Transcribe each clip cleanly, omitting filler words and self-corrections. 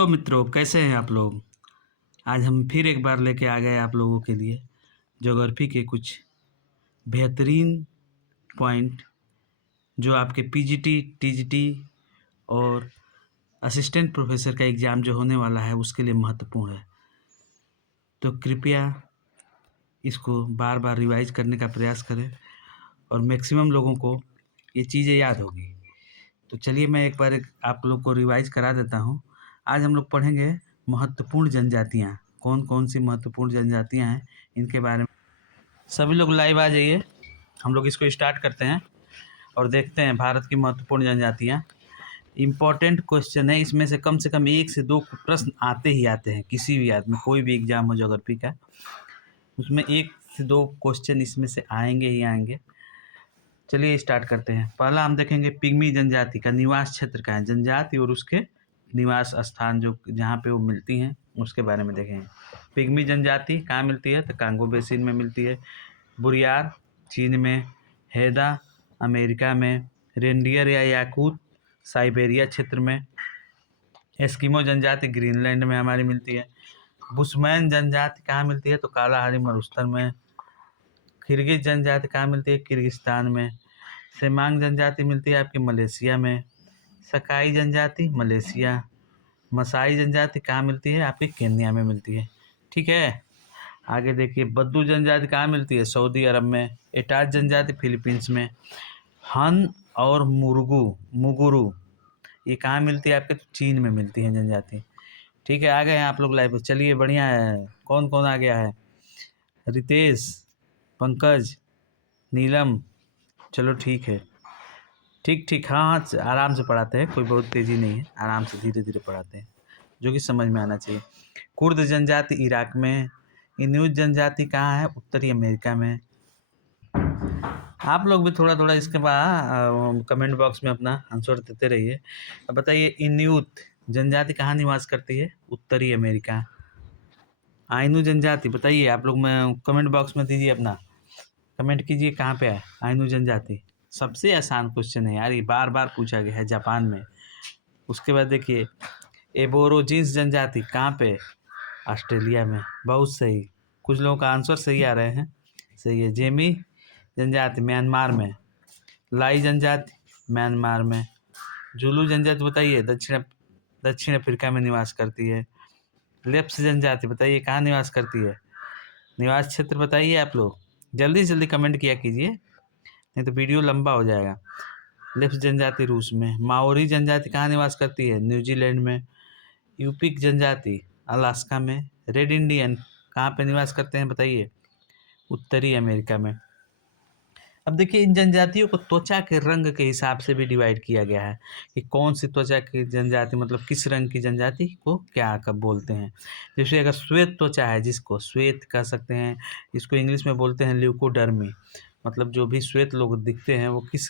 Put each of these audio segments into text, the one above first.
Hello मित्रों, कैसे हैं आप लोग। आज हम फिर एक बार लेके आ गए आप लोगों के लिए ज्योग्राफी के कुछ बेहतरीन पॉइंट जो आपके पीजीटी, टीजीटी और असिस्टेंट प्रोफेसर का एग्ज़ाम जो होने वाला है उसके लिए महत्वपूर्ण है। तो कृपया इसको बार बार रिवाइज करने का प्रयास करें और मैक्सिमम लोगों को ये चीज़ें याद होगी। तो चलिए मैं एक बार आप लोग को रिवाइज करा देता हूँ। आज हम लोग पढ़ेंगे महत्वपूर्ण जनजातियाँ, कौन कौन सी महत्वपूर्ण जनजातियाँ हैं इनके बारे में। सभी लोग लाइव आ जाइए, हम लोग इसको स्टार्ट करते हैं और देखते हैं भारत की महत्वपूर्ण जनजातियाँ। इम्पॉर्टेंट क्वेश्चन है, इसमें से कम 1 से 2 प्रश्न आते ही आते हैं। किसी भी में कोई भी एग्जाम हो ज्योग्राफी का, उसमें 1 से 2 क्वेश्चन इसमें से आएंगे ही आएंगे। चलिए स्टार्ट करते हैं। पहला हम देखेंगे पिग्मी जनजाति का निवास क्षेत्र का है, जनजाति और उसके निवास स्थान जो जहाँ पे वो मिलती हैं उसके बारे में देखेंगे। पिग्मी जनजाति कहाँ मिलती है तो कांगो बेसिन में मिलती है, बुरियार चीन में, हैदा अमेरिका में, रेंडियर या याकूत साइबेरिया क्षेत्र में, एस्किमो जनजाति ग्रीनलैंड में हमारी मिलती है, बुशमैन जनजाति कहाँ मिलती है तो कालाहारी मरुस्थल में, किर्गिज जनजाति कहाँ मिलती है किर्गिस्तान में, सेमांग जनजाति मिलती है आपकी मलेशिया में, सकाई जनजाति मलेशिया, मसाई जनजाति कहाँ मिलती है आपकी केन्या में मिलती है। ठीक है, आगे देखिए बद्दू जनजाति कहाँ मिलती है सऊदी अरब में, एटाज जनजाति फिलीपींस में, हन और मुगुरू ये कहाँ मिलती है आपके तो चीन में मिलती है जनजाति। ठीक है, आ गए हैं आप लोग लाइव। चलिए बढ़िया है, कौन कौन आ गया है, रितेश, पंकज, नीलम, चलो ठीक है, ठीक हाँ हाँ आराम से पढ़ाते हैं, कोई बहुत तेज़ी नहीं है, आराम से धीरे धीरे पढ़ाते हैं जो कि समझ में आना चाहिए। कुर्द जनजाति इराक में, इन्यूट जनजाति कहाँ है उत्तरी अमेरिका में। आप लोग भी थोड़ा थोड़ा इसके बाद कमेंट बॉक्स में अपना आंसर देते रहिए। अब बताइए इन्यूट जनजाति कहाँ निवास करती है उत्तरी अमेरिका। आइनू जनजाति बताइए आप लोग, में कमेंट बॉक्स में दीजिए, अपना कमेंट कीजिए कहाँ पे है आइनू जनजाति। सबसे आसान क्वेश्चन है यार, ये बार बार पूछा गया है, जापान में। उसके बाद देखिए एबोरोजिन्स जनजाति कहाँ पे, ऑस्ट्रेलिया में। बहुत सही, कुछ लोगों का आंसर सही आ रहे हैं, सही है। जेमी जनजाति म्यांमार में, लाई जनजाति म्यांमार में, जुलू जनजाति बताइए दक्षिण अफ्रीका में निवास करती है। लेप्स जनजाति बताइए कहाँ निवास करती है, निवास क्षेत्र बताइए आप लोग, जल्दी से जल्दी कमेंट किया कीजिए नहीं तो वीडियो लंबा हो जाएगा। लेप्स जनजाति रूस में, माओरी जनजाति कहाँ निवास करती है न्यूजीलैंड में, यूपिक जनजाति अलास्का में, रेड इंडियन कहाँ पे निवास करते हैं बताइए उत्तरी अमेरिका में। अब देखिए इन जनजातियों को त्वचा के रंग के हिसाब से भी डिवाइड किया गया है कि कौन सी त्वचा की जनजाति, मतलब किस रंग की जनजाति को क्या कब बोलते हैं। जैसे अगर श्वेत त्वचा है, जिसको श्वेत कह सकते हैं, इसको इंग्लिश में बोलते हैं ल्यूकोडर्मी, मतलब जो भी श्वेत लोग दिखते हैं वो किस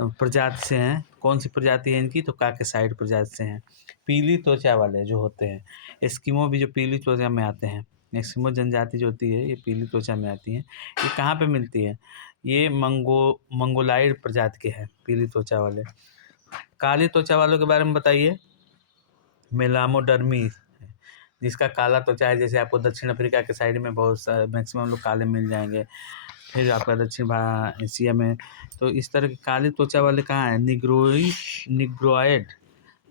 प्रजाति से हैं, कौन सी प्रजाति है इनकी तो काकेसाइड प्रजाति से हैं। पीली त्वचा वाले जो होते हैं, एस्किमो भी जो पीली त्वचा में आते हैं, एस्किमो जनजाति जो होती है ये पीली त्वचा में आती है। ये कहाँ पे मिलती है, ये मंगोलाइड प्रजाति के हैं पीली त्वचा वाले। काली त्वचा वालों के बारे में बताइए, मेलामोडर्मी, जिसका काला त्वचा है, जैसे आपको दक्षिण अफ्रीका के साइड में बहुत सारे मैक्सिमम लोग काले मिल जाएंगे, फिर आपका दक्षिण एशिया में तो इस तरह की काली त्वचा वाले कहाँ हैं, निग्रोइड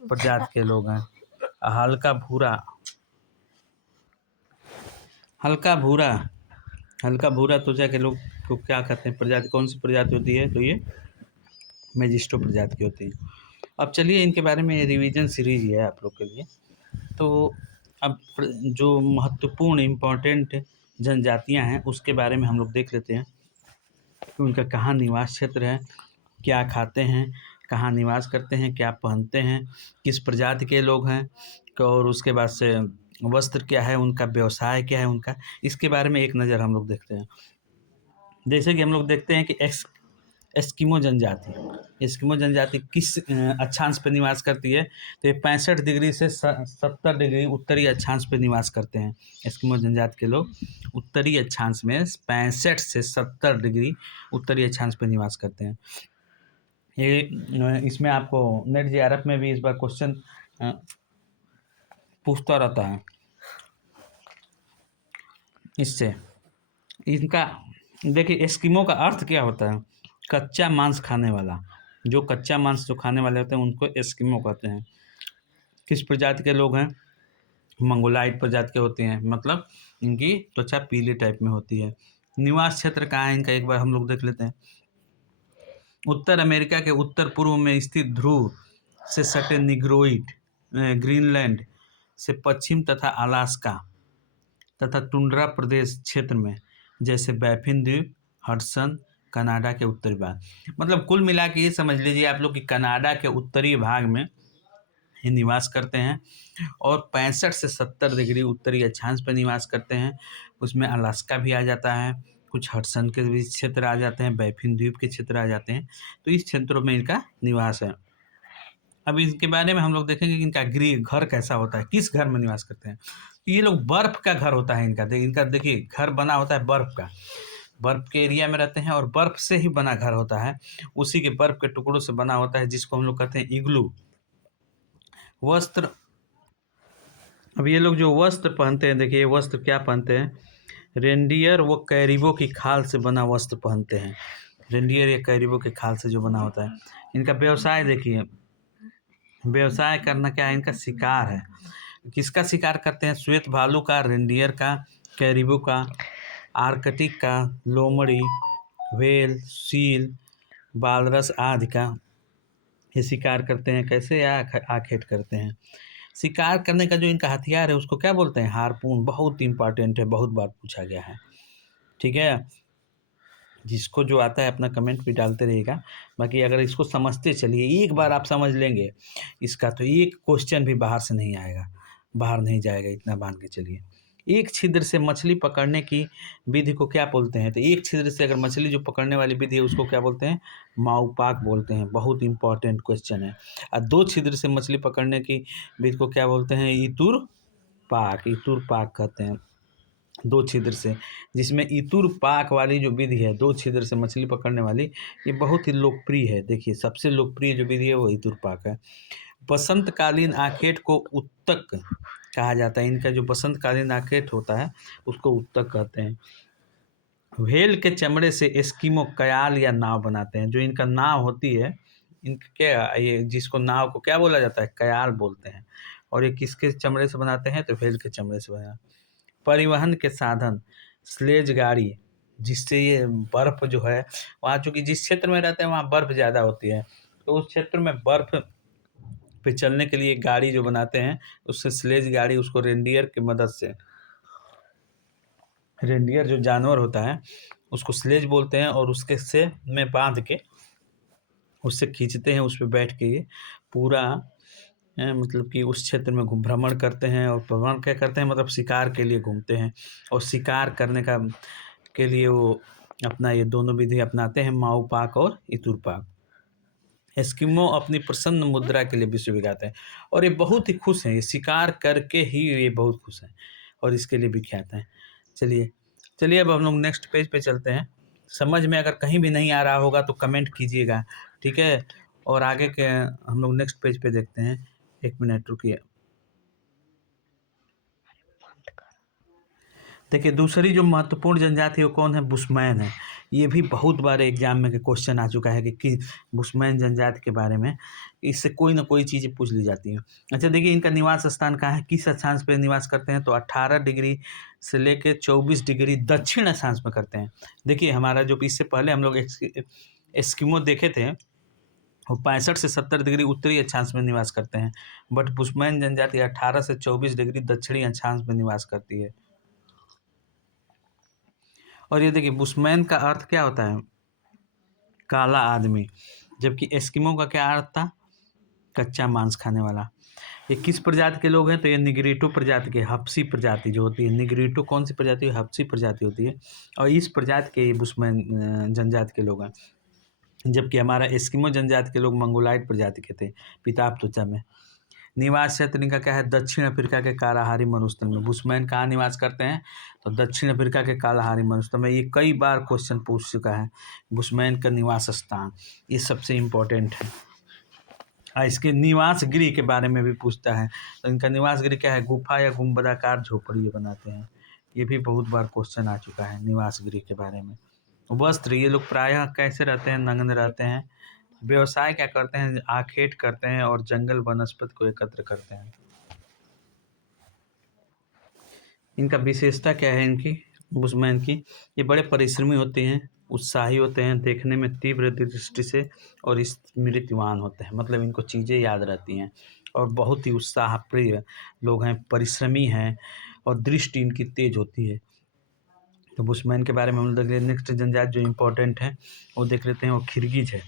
प्रजाति के लोग हैं। हल्का भूरा त्वचा के लोग को क्या कहते हैं, प्रजाति कौन सी प्रजाति होती है तो ये मेजिस्टो प्रजाति की होती है। अब चलिए इनके बारे में रिवीजन सीरीज है आप लोग के लिए। तो अब जो महत्वपूर्ण इम्पोर्टेंट जनजातियां हैं उसके बारे में हम लोग देख लेते हैं कि उनका कहाँ निवास क्षेत्र है, क्या खाते हैं, कहाँ निवास करते हैं, क्या पहनते हैं, किस प्रजाति के लोग हैं, और उसके बाद से वस्त्र क्या है, उनका व्यवसाय क्या है उनका, इसके बारे में एक नज़र हम लोग देखते हैं। जैसे कि हम लोग देखते हैं कि एस्किमो जनजाति किस अक्षांश पर निवास करती है तो ये 65 डिग्री से 70 डिग्री उत्तरी अक्षांश पर निवास करते हैं। एस्किमो जनजाति के लोग उत्तरी अक्षांश में 65 से 70 डिग्री उत्तरी अक्षांश पर निवास करते हैं। ये इसमें आपको नेट जेआरएफ में भी इस बार क्वेश्चन पूछता रहता है इससे। इनका देखिए एस्किमो का अर्थ क्या होता है, कच्चा मांस खाने वाला। जो कच्चा मांस जो खाने वाले होते हैं उनको एस्किमो कहते हैं। किस प्रजाति के लोग हैं, मंगोलाइट प्रजाति के होते हैं, मतलब इनकी त्वचा पीले टाइप में होती है। निवास क्षेत्र कहाँ है इनका, एक बार हम लोग देख लेते हैं। उत्तर अमेरिका के उत्तर पूर्व में स्थित ध्रुव से सटे निग्रोइड, ग्रीनलैंड से पश्चिम तथा अलास्का तथा टुंड्रा प्रदेश क्षेत्र में, जैसे बैफिन द्वीप, हडसन, कनाडा के उत्तरी भाग। मतलब कुल मिला के ये समझ लीजिए आप लोग कि कनाडा के उत्तरी भाग में ये निवास करते हैं और 65 से 70 डिग्री उत्तरी अक्षांश पर निवास करते हैं। उसमें अलास्का भी आ जाता है, कुछ हडसन के भी क्षेत्र आ जाते हैं, बैफिन द्वीप के क्षेत्र आ जाते हैं। तो इस क्षेत्रों में इनका निवास है। अब इसके बारे में हम लोग देखेंगे कि इनका गृह घर कैसा होता है, किस घर में निवास करते हैं। तो ये लोग बर्फ का घर होता है इनका देखिए घर बना होता है बर्फ का, बर्फ के एरिया में रहते हैं और बर्फ से ही बना घर होता है, उसी के बर्फ के टुकड़ों से बना होता है, जिसको हम लोग कहते हैं इग्लू। वस्त्र, अब ये लोग जो वस्त्र पहनते हैं, देखिए वस्त्र क्या पहनते हैं, रेंडियर व कैरिबो की खाल से बना वस्त्र पहनते हैं। रेंडियर या कैरिबो के खाल से जो बना होता है। इनका व्यवसाय देखिए, व्यवसाय करना क्या है, इनका शिकार है। किसका शिकार करते हैं, श्वेत भालू का, रेंडियर का, कैरिबो का, आर्कटिक का, लोमड़ी, व्हेल, सील, बालरस आदि का ये शिकार करते हैं। कैसे, आखेट करते हैं। शिकार करने का जो इनका हथियार है उसको क्या बोलते हैं, हार्पून। बहुत इंपॉर्टेंट है, बहुत बार पूछा गया है, ठीक है। जिसको जो आता है अपना कमेंट भी डालते रहेगा। बाकी अगर इसको समझते चलिए, एक बार आप समझ लेंगे इसका, तो एक क्वेश्चन भी बाहर से नहीं आएगा, बाहर नहीं जाएगा, इतना मान के चलिए। एक छिद्र से मछली पकड़ने की विधि को क्या बोलते हैं, तो एक छिद्र से अगर मछली जो पकड़ने वाली विधि है उसको क्या बोलते हैं, माउपाक बोलते हैं। बहुत इंपॉर्टेंट क्वेश्चन है। और दो छिद्र से मछली पकड़ने की विधि को क्या बोलते हैं, इतुर पाक, इतुर पाक कहते हैं। दो छिद्र से, जिसमें इतुर पाक वाली जो विधि है, दो छिद्र से मछली पकड़ने वाली, ये बहुत ही लोकप्रिय है। देखिए सबसे लोकप्रिय जो विधि है वो इतुर पाक है। बसंतकालीन आखेट को उत्तक कहा जाता है। इनका जो बसंतकालीन आखेट होता है उसको उत्तक कहते हैं। व्हेल के चमड़े से एस्किमो कयाल या नाव बनाते हैं। जो इनका नाव होती है, इनका क्या, ये जिसको नाव को क्या बोला जाता है, कयाल बोलते हैं। और ये किसके चमड़े से बनाते हैं, तो व्हेल के चमड़े से बना। परिवहन के साधन, स्लेज गाड़ी, जिससे ये बर्फ जो है, वहाँ चूँकि जिस क्षेत्र में रहते हैं वहाँ बर्फ ज़्यादा होती है, तो उस क्षेत्र में बर्फ पे चलने के लिए गाड़ी जो बनाते हैं उससे स्लेज गाड़ी, उसको रेंडियर की मदद से, रेंडियर जो जानवर होता है उसको स्लेज बोलते हैं, और उसके से में बांध के उससे खींचते हैं, उस पर बैठ के ये पूरा मतलब कि उस क्षेत्र में भ्रमण करते हैं। और भ्रमण क्या करते हैं, मतलब शिकार के लिए घूमते हैं, और शिकार करने का के लिए वो अपना ये दोनों विधि अपनाते हैं, माउपाक और इतुरपाक। एस्किमो अपनी प्रसन्न मुद्रा के लिए विश्व विख्यात है, और ये बहुत ही खुश हैं, ये शिकार करके ही ये बहुत खुश हैं और इसके लिए विख्यात हैं। चलिए चलिए अब हम लोग नेक्स्ट पेज पे चलते हैं। समझ में अगर कहीं भी नहीं आ रहा होगा तो कमेंट कीजिएगा, ठीक है। और आगे के हम लोग नेक्स्ट पेज पे देखते हैं। एक मिनट रुकिए। देखिए दूसरी जो महत्वपूर्ण जनजाति है वो कौन है, बुशमैन है। ये भी बहुत बार एग्जाम में क्वेश्चन आ चुका है कि बुशमैन जनजाति के बारे में, इससे कोई ना कोई चीज़ पूछ ली जाती है। अच्छा देखिए इनका निवास स्थान कहाँ है, किस अक्षांश पे निवास करते हैं, तो 18 डिग्री से लेकर 24 डिग्री दक्षिण अक्षांश में करते हैं। देखिए हमारा जो इससे पहले हम लोग एस्किमो देखे थे वो 65 से 70 डिग्री उत्तरी अक्षांश में निवास करते हैं, बट बुशमैन जनजाति 18 से 24 डिग्री दक्षिणी अक्षांश में निवास करती है। और ये देखिए बुशमैन का अर्थ क्या होता है, काला आदमी, जबकि एस्किमो का क्या अर्थ था, कच्चा मांस खाने वाला। ये किस प्रजाति के लोग हैं, तो ये निग्रिटो प्रजाति के, हप्सी प्रजाति जो होती है, निग्रिटो कौन सी प्रजाति है, हप्सी प्रजाति होती है, और इस प्रजाति के बुशमैन जनजाति के लोग हैं। जबकि हमारा एस्किमो जनजाति के लोग मंगोलाइट प्रजाति के थे, पिताप त्वचा में। निवास क्षेत्र इनका क्या है, दक्षिण अफ्रीका के कालाहारी मरुस्थल में। बुशमैन कहाँ निवास करते हैं, तो दक्षिण अफ्रीका के कालाहारी मरुस्थल में। ये कई बार क्वेश्चन पूछ चुका है, बुशमैन का निवास स्थान, ये सबसे इम्पोर्टेंट है। इसके निवास गृह के बारे में भी पूछता है। तो इनका निवास गृह क्या है? गुफा या गुंबदाकार झोपड़ी ये बनाते हैं। ये भी बहुत बार क्वेश्चन आ चुका है निवास गृह के बारे में। वस्त्र, ये लोग प्रायः कैसे रहते हैं? नग्न रहते हैं। व्यवसाय क्या करते हैं? आखेट करते हैं और जंगल वनस्पति को एकत्र करते हैं। इनका विशेषता क्या है इनकी? बुशमैन की, ये बड़े परिश्रमी होते हैं, उत्साही होते हैं, देखने में तीव्र दृष्टि से और स्मृतिवान होते हैं। मतलब इनको चीज़ें याद रहती हैं और बहुत ही उत्साह प्रिय लोग हैं, परिश्रमी हैं और दृष्टि इनकी तेज होती है। तो बुशमैन के बारे में हम देख लेते। नेक्स्ट जनजाति जो इम्पोर्टेंट है वो देख लेते हैं, वो खिरगिज है।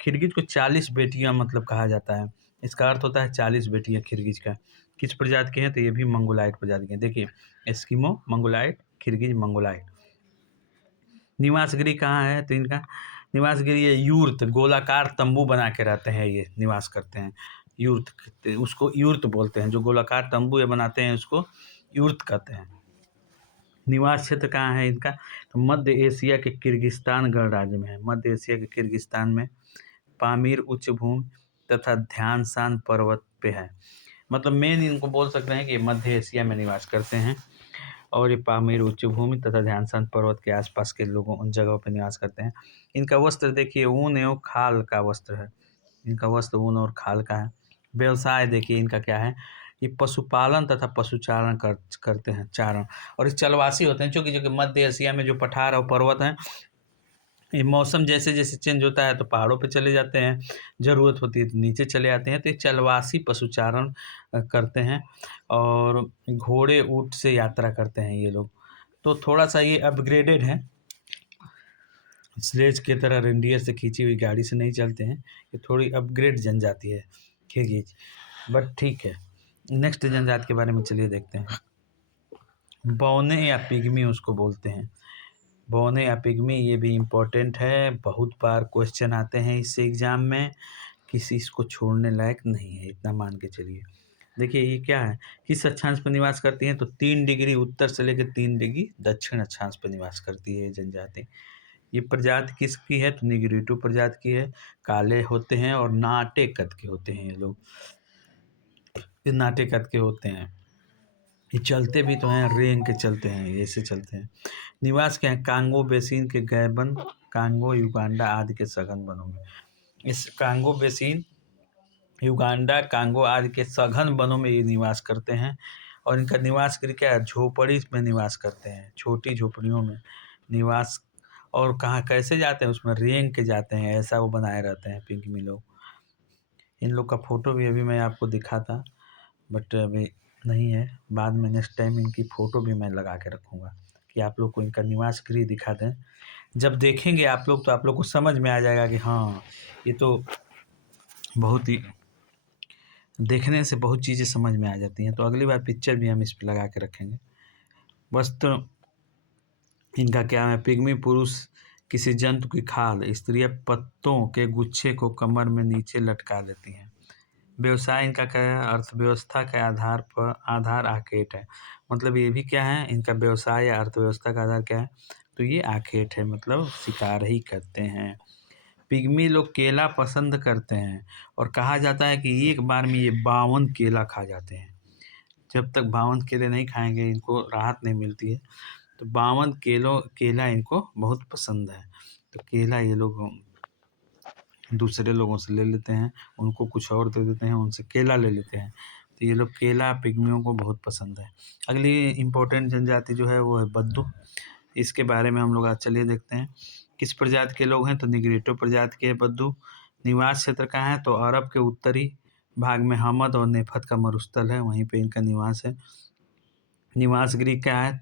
खिरगिज को 40 बेटियां मतलब कहा जाता है। इसका अर्थ होता है 40 बेटियां खिरगिज का। किस प्रजाति के हैं? तो ये भी मंगोलाइट प्रजाति के हैं। देखिए, एस्किमो मंगोलाइट, खिरगिज मंगोलाइट। निवास गृह कहाँ है? तो इनका निवास गृह ये यूर्त, गोलाकार तंबू बना के रहते हैं, ये निवास करते हैं। यूर्त, उसको यूर्त बोलते हैं। जो गोलाकार तंबू ये बनाते हैं उसको यूर्त कहते हैं। निवास क्षेत्र कहाँ है इनका? तो मध्य एशिया के किर्गिस्तान गणराज्य में है। मध्य एशिया के किर्गिस्तान में पामीर उच्च भूमि तथा ध्यानशान पर्वत पे है। मतलब मेन इनको बोल सकते हैं कि मध्य एशिया में निवास करते हैं और ये पामीर उच्च भूमि तथा ध्यानशान पर्वत के आसपास के लोगों उन जगहों पर निवास करते हैं। इनका वस्त्र देखिए, ऊन एवं खाल का वस्त्र है। इनका वस्त्र ऊन और खाल का है। व्यवसाय देखिए इनका क्या है? ये पशुपालन तथा पशुचारण करते हैं, चारण। और ये चलवासी होते हैं, क्योंकि जो कि मध्य एशिया में जो पठार और पर्वत हैं, ये मौसम जैसे जैसे चेंज होता है तो पहाड़ों पे चले जाते हैं, ज़रूरत होती है तो नीचे चले आते हैं। तो ये चलवासी पशुचारण करते हैं और घोड़े ऊँट से यात्रा करते हैं ये लोग। तो थोड़ा सा ये अपग्रेडेड है, स्लेज की तरह रेंडियर से खींची हुई गाड़ी से नहीं चलते हैं। ये थोड़ी अपग्रेड जनजाति है खिरगिज, बट ठीक है। नेक्स्ट जनजाति के बारे में चलिए देखते हैं। बौने या पिग्मी उसको बोलते हैं। बौने या पिग्मी, ये भी इम्पोर्टेंट है, बहुत बार क्वेश्चन आते हैं इससे एग्जाम में। किसी इसको छोड़ने लायक नहीं है, इतना मान के चलिए। देखिए ये क्या है, किस अक्षांश पर निवास करती है? तो 3 डिग्री उत्तर से लेकर 3 डिग्री दक्षिण अक्षांश पर निवास करती है ये जनजाति। ये प्रजाति किसकी है? तो निग्रिटो प्रजाति की है। काले होते हैं और नाटे कद के होते हैं ये लोग। ये नाटे कद के होते हैं। ये चलते भी तो हैं, रेंग के चलते हैं, ऐसे चलते हैं। निवास क्या है? कांगो बेसिन के गैबन, कांगो, युगांडा आदि के सघन वनों में। इस कांगो बेसिन, युगांडा, कांगो आदि के सघन वनों में ये निवास करते हैं। और इनका निवास गृह क्या है? झोपड़ी में निवास करते हैं, छोटी झोपड़ियों में निवास। और कहाँ कैसे जाते हैं? उसमें रेंग के जाते हैं, ऐसा वो बनाए रहते हैं पिग्मी लोग। इन लोग का फोटो भी अभी मैं आपको दिखा था, बट अभी नहीं है। बाद में नेक्स्ट टाइम इनकी फ़ोटो भी मैं लगा के रखूँगा कि आप लोग को इनका निवास गृह दिखा दें। जब देखेंगे आप लोग तो आप लोग को समझ में आ जाएगा कि हाँ, ये तो बहुत ही, देखने से बहुत चीज़ें समझ में आ जाती हैं। तो अगली बार पिक्चर भी हम इस पर लगा के रखेंगे। बस तो इनका क्या है? पिग्मी पुरुष किसी जंतु की खाल, स्त्रियाँ पत्तों के गुच्छे को कमर में नीचे लटका लेती हैं। व्यवसाय इनका क्या है? अर्थव्यवस्था के आधार पर आधार आखेट है। मतलब ये भी क्या है? इनका व्यवसाय या अर्थव्यवस्था का आधार क्या है? तो ये आखेट है, मतलब शिकार ही करते हैं। पिग्मी लोग केला पसंद करते हैं और कहा जाता है कि एक बार में ये 52 केला खा जाते हैं। जब तक 52 केले नहीं खाएंगे इनको राहत नहीं मिलती है। तो 52 केला इनको बहुत पसंद है। तो केला ये लोग दूसरे लोगों से ले लेते हैं, उनको कुछ और दे देते हैं, उनसे केला ले लेते हैं। तो ये लोग केला पिग्मियों को बहुत पसंद है। अगली इम्पोर्टेंट जनजाति जो है वो है बद्दू। इसके बारे में हम लोग आज चलिए देखते हैं। किस प्रजाति के लोग हैं? तो निग्रिटो प्रजाति के बद्दू। निवास क्षेत्र कहाँ है? तो अरब के उत्तरी भाग में हमद और नेफत का मरुस्थल है, वहीं पे इनका निवास है। निवास गृह क्या है?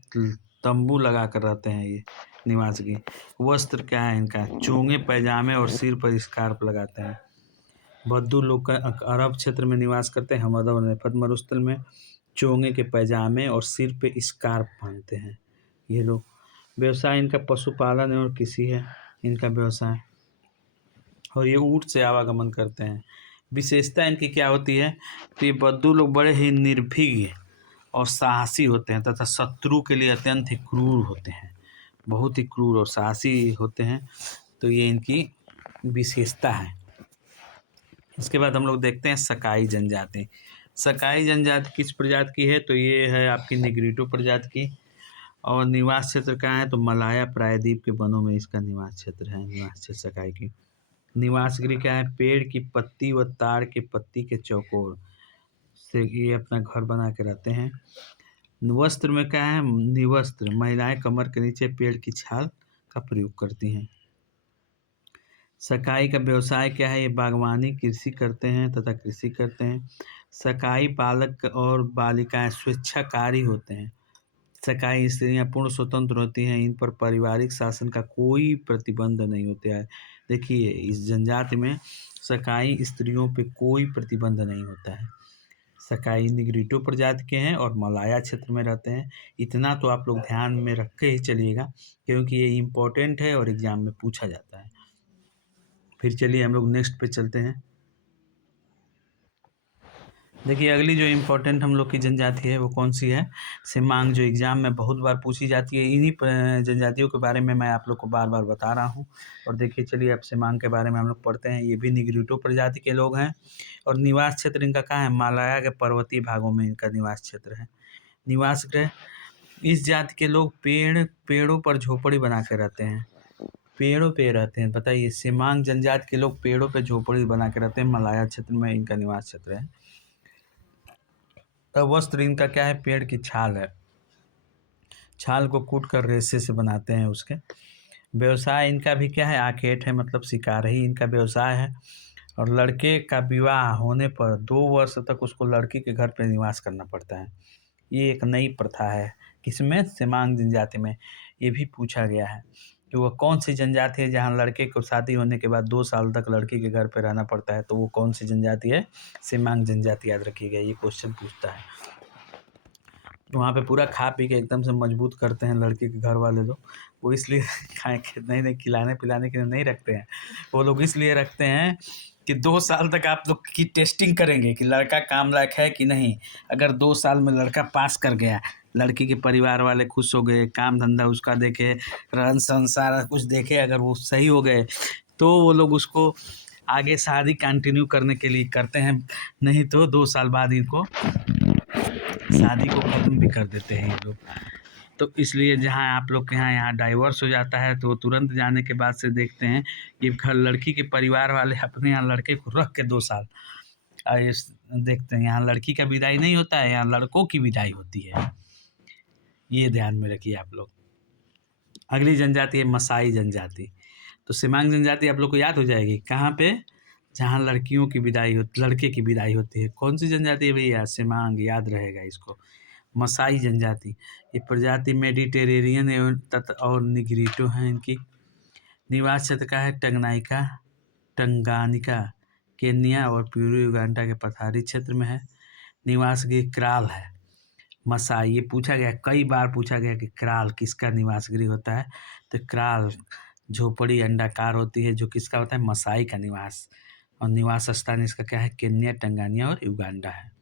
तंबू लगा कर रहते हैं ये निवास गृह। वस्त्र क्या है इनका? चोंगे, पैजामे और सिर पर स्कार्फ लगाते हैं। बद्दू लोग का अरब क्षेत्र में निवास करते हैं, हमद और नेफत मरुस्थल में। चोंगे के पैजामे और सिर पे स्कार्फ पहनते हैं ये लोग। व्यवसाय इनका पशुपालन और कृषि है इनका व्यवसाय, और ये ऊँट से आवागमन करते हैं। विशेषता इनकी क्या होती है? तो ये बद्दू लोग बड़े ही निर्भीक और साहसी होते हैं तथा शत्रु के लिए अत्यंत ही क्रूर होते हैं, बहुत ही क्रूर और साहसी होते हैं। तो ये इनकी विशेषता है। इसके बाद हम लोग देखते हैं सकाई जनजाति। सकाई जनजाति किस प्रजाति की है, तो ये है आपकी निग्रिटो प्रजाति की। और निवास क्षेत्र कहाँ है, तो मलाया प्रायद्वीप के वनों में इसका निवास क्षेत्र है, निवास क्षेत्र सकाई की। निवास गृह क्या है, पेड़ की पत्ती व ताड़ के पत्ती के चौकोर से ये अपना घर बना के रहते हैं। वस्त्र में क्या है, निवस्त्र, महिलाएं कमर के नीचे पेड़ की छाल का प्रयोग करती हैं। सकाई का व्यवसाय क्या है, ये बागवानी कृषि करते हैं तथा कृषि करते हैं। सकाई बालक और बालिकाएं स्वेच्छाकारी होते हैं। सकाई स्त्रियां पूर्ण स्वतंत्र होती हैं, इन पर पारिवारिक शासन का कोई प्रतिबंध नहीं होता है। देखिए इस जनजाति में सकाई स्त्रियों पे कोई प्रतिबंध नहीं होता है। सकाई निग्रिटो प्रजाति के हैं और मलाया क्षेत्र में रहते हैं। इतना तो आप लोग ध्यान में रख के ही चलिएगा, क्योंकि ये इम्पोर्टेंट है और एग्जाम में पूछा जाता है। फिर चलिए हम लोग नेक्स्ट पे चलते हैं। देखिए अगली जो इम्पोर्टेंट हम लोग की जनजाति है वो कौन सी है, सेमांग, जो एग्जाम में बहुत बार पूछी जाती है। इन्हीं जनजातियों के बारे में मैं आप लोग को बार बार बता रहा हूँ। और देखिए चलिए अब सेमांग के बारे में हम लोग पढ़ते हैं। ये भी निग्रिटो प्रजाति के लोग हैं और निवास क्षेत्र इनका कहाँ है, हिमालय के पर्वतीय भागों में इनका निवास क्षेत्र है। निवास गृह, इस जाति के लोग पेड़ों पर झोपड़ी बना के रहते हैं, पेड़ों पे रहते हैं। बताइए, सेमांग जनजाति के लोग पेड़ों पे झोपड़ी बना के रहते हैं, मलाया क्षेत्र में इनका निवास क्षेत्र है। अब वस्त्र इनका क्या है, पेड़ की छाल है, छाल को कूट कर रेशे से बनाते हैं उसके। व्यवसाय इनका भी क्या है, आखेट है, मतलब शिकार ही इनका व्यवसाय है। और लड़के का विवाह होने पर 2 वर्ष तक उसको लड़की के घर पे निवास करना पड़ता है। ये एक नई प्रथा है, किसमें, सेमांग जनजाति में। ये भी पूछा गया है कि वह कौन सी जनजाति है जहाँ लड़के को शादी होने के बाद 2 साल तक लड़की के घर पे रहना पड़ता है, तो वो कौन सी जनजाति है, सेमांग जनजाति, याद रखिएगा, ये क्वेश्चन पूछता है। वहाँ पे पूरा खा पी के एकदम से मजबूत करते हैं लड़के के घर वाले लोग। वो इसलिए खाए नहीं खिलाने पिलाने के लिए नहीं रखते हैं, वो लोग इसलिए रखते हैं कि 2 साल तक आप लोग की टेस्टिंग करेंगे कि लड़का काम लायक है कि नहीं। अगर 2 साल में लड़का पास कर गया, लड़की के परिवार वाले खुश हो गए, काम धंधा उसका देखे, रहन सहन सारा कुछ देखे, अगर वो सही हो गए तो वो लोग उसको आगे शादी कंटिन्यू करने के लिए करते हैं, नहीं तो 2 साल बाद इनको शादी को ख़त्म भी कर देते हैं ये लोग। तो इसलिए जहाँ आप लोग के यहाँ डाइवोर्स हो जाता है तो तुरंत जाने के बाद से देखते हैं कि घर लड़की के परिवार वाले अपने यहाँ लड़के को रख के 2 साल देखते हैं। यहाँ लड़की का विदाई नहीं होता है, यहाँ लड़कों की विदाई होती है, ये ध्यान में रखिए आप लोग। अगली जनजाति है मसाई जनजाति। तो सेमांग जनजाति आप लोग को याद हो जाएगी, कहाँ पे, जहाँ लड़कियों की विदाई हो, लड़के की विदाई होती है। कौन सी जनजाति है भैया, सेमांग, याद रहेगा इसको। मसाई जनजाति, ये प्रजाति मेडिटेरेनियन एवं और निग्रिटो हैं। इनकी निवास क्षेत्र का है टंगानिका, केन्या और पूर्वी युगांडा के पठारी क्षेत्र में है। निवास गृह क्राल है। मसाई, ये पूछा गया, कई बार पूछा गया कि क्राल किसका निवास गृह होता है, तो क्राल झोपड़ी अंडाकार होती है, जो किसका होता है, मसाई का निवास। और निवास स्थान इसका क्या है, केन्या, टंगानिया और युगांडा है।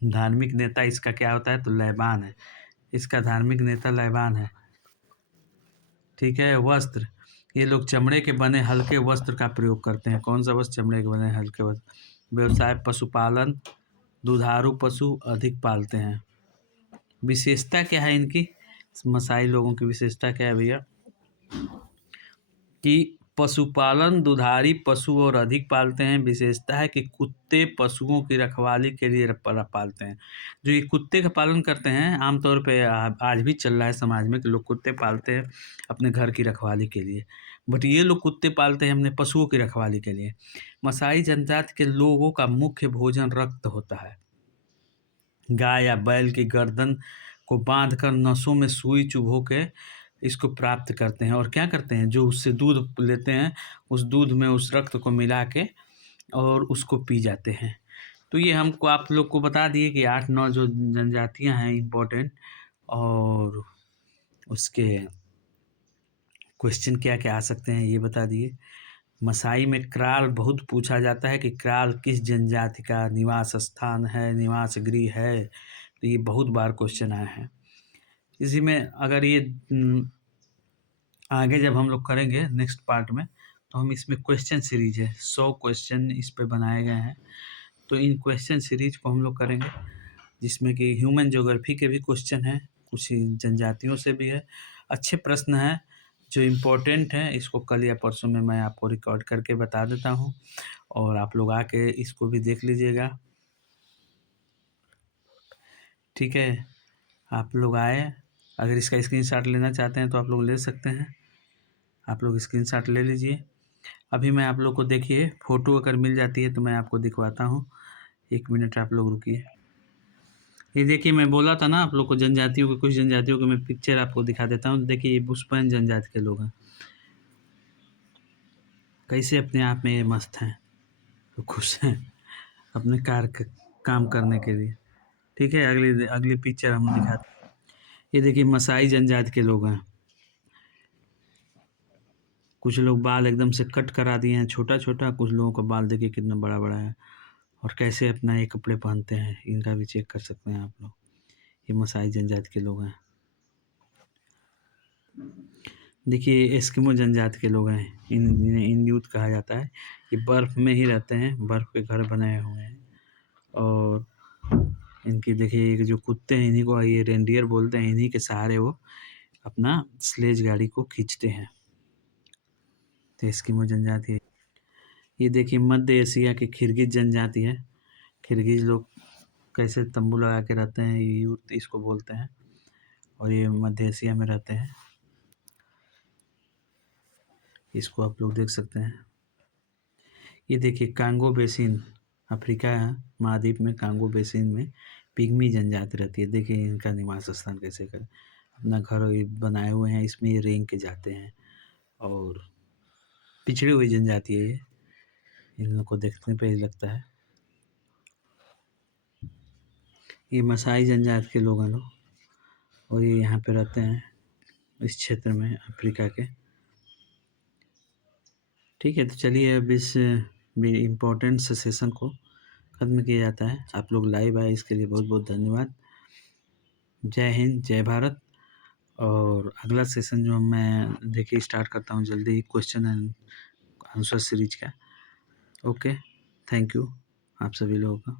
धार्मिक नेता इसका क्या होता है, तो लैबान है, इसका धार्मिक नेता लैबान है। ठीक है। वस्त्र, ये लोग चमड़े के बने हल्के वस्त्र का प्रयोग करते हैं। कौन सा वस्त्र, चमड़े के बने हल्के वस्त्र। व्यवसाय पशुपालन, दुधारू पशु अधिक पालते हैं। विशेषता क्या है इनकी, मसाई लोगों की विशेषता क्या है भैया, कि पशुपालन, दुधारी पशु और अधिक पालते हैं। विशेषता है कि कुत्ते पशुओं की रखवाली के लिए पालते हैं। जो ये कुत्ते का पालन करते हैं, आमतौर पे आज भी चल रहा है समाज में कि लोग कुत्ते पालते हैं अपने घर की रखवाली के लिए, बट ये लोग कुत्ते पालते हैं अपने पशुओं की रखवाली के लिए। मसाई जनजाति के लोगों का मुख्य भोजन रक्त होता है। गाय या बैल की गर्दन को बांधकर नसों में सुई चुभो के इसको प्राप्त करते हैं। और क्या करते हैं, जो उससे दूध लेते हैं, उस दूध में उस रक्त को मिला के और उसको पी जाते हैं। तो ये हमको आप लोग को बता दिए कि 8-9 जो जनजातियां हैं इम्पोर्टेंट, और उसके क्वेश्चन क्या क्या आ सकते हैं ये बता दिए। मसाई में क्राल बहुत पूछा जाता है कि क्राल किस जनजाति का निवास स्थान है, निवास गृह है, तो ये बहुत बार क्वेश्चन आया है। इसी में अगर ये आगे जब हम लोग करेंगे नेक्स्ट पार्ट में, तो तो हम इसमें क्वेश्चन सीरीज है, 100 क्वेश्चन इस पे बनाए गए हैं। तो इन क्वेश्चन सीरीज को हम लोग करेंगे, जिसमें कि ह्यूमन ज्योग्राफी के भी क्वेश्चन हैं, कुछ जनजातियों से भी है। अच्छे प्रश्न हैं जो इम्पोर्टेंट हैं। इसको कल या परसों में मैं आपको रिकॉर्ड करके बता देता हूँ, और आप लोग आके इसको भी देख लीजिएगा। ठीक है, आप लोग आए, अगर इसका स्क्रीनशॉट लेना चाहते हैं तो आप लोग ले सकते हैं। आप लोग स्क्रीनशॉट ले लीजिए। अभी मैं आप लोग को, देखिए फ़ोटो अगर मिल जाती है तो मैं आपको दिखवाता हूँ। 1 मिनट आप लोग रुकिए। ये देखिए, मैं बोला था ना आप लोग को, जनजातियों के, कुछ जनजातियों के मैं पिक्चर आपको दिखा देता हूँ। देखिए ये पुष्पन जनजाति के लोग हैं, कैसे अपने आप में ये मस्त हैं, तो खुश हैं अपने काम करने के लिए। ठीक है, अगली अगली पिक्चर हम दिखाते हैं। ये देखिए मसाई जनजाति के लोग हैं। कुछ लोग बाल एकदम से कट करा दिए हैं छोटा छोटा, कुछ लोगों का बाल देखिए कितना बड़ा बड़ा है, और कैसे अपना ये कपड़े पहनते हैं, इनका भी चेक कर सकते हैं आप लोग। ये मसाई जनजाति के लोग हैं। देखिए एस्किमो जनजाति के लोग हैं, इन्हें इन्यूट कहा जाता है। ये बर्फ़ में ही रहते हैं, बर्फ़ के घर बनाए हुए हैं। और इनकी देखिए, एक जो कुत्ते हैं इन्हीं को ये रेंडियर बोलते हैं, इन्हीं के सहारे वो अपना स्लेज गाड़ी को खींचते हैं। तो एस्किमो जनजाति है। ये देखिए मध्य एशिया की किर्गिज जनजाति है। किर्गिज लोग कैसे तंबू लगा के रहते हैं, ये यूथ इसको बोलते हैं, और ये मध्य एशिया में रहते हैं। इसको आप लोग देख सकते हैं। ये देखिए कांगो बेसिन, अफ्रीका महाद्वीप में कांगो बेसिन में पिग्मी जनजाति रहती है। देखिए इनका निवास स्थान कैसे कर अपना घर ये बनाए हुए हैं, इसमें ये रेंग के जाते हैं, और पिछड़ी हुई जनजाति है ये, इन लोग को देखने पे ही लगता है। ये मसाई जनजाति के लोग हैं लोग, और ये यहाँ पे रहते हैं इस क्षेत्र में अफ्रीका के। ठीक है, तो चलिए अब इस इम्पोर्टेंट से सेशन को ख़त्म किया जाता है। आप लोग लाइव आए इसके लिए बहुत बहुत धन्यवाद। जय हिंद, जय भारत। और अगला सेशन जो मैं देखिए स्टार्ट करता हूँ जल्दी ही, क्वेश्चन एंड आंसर सीरीज का। ओके, थैंक यू आप सभी लोगों का।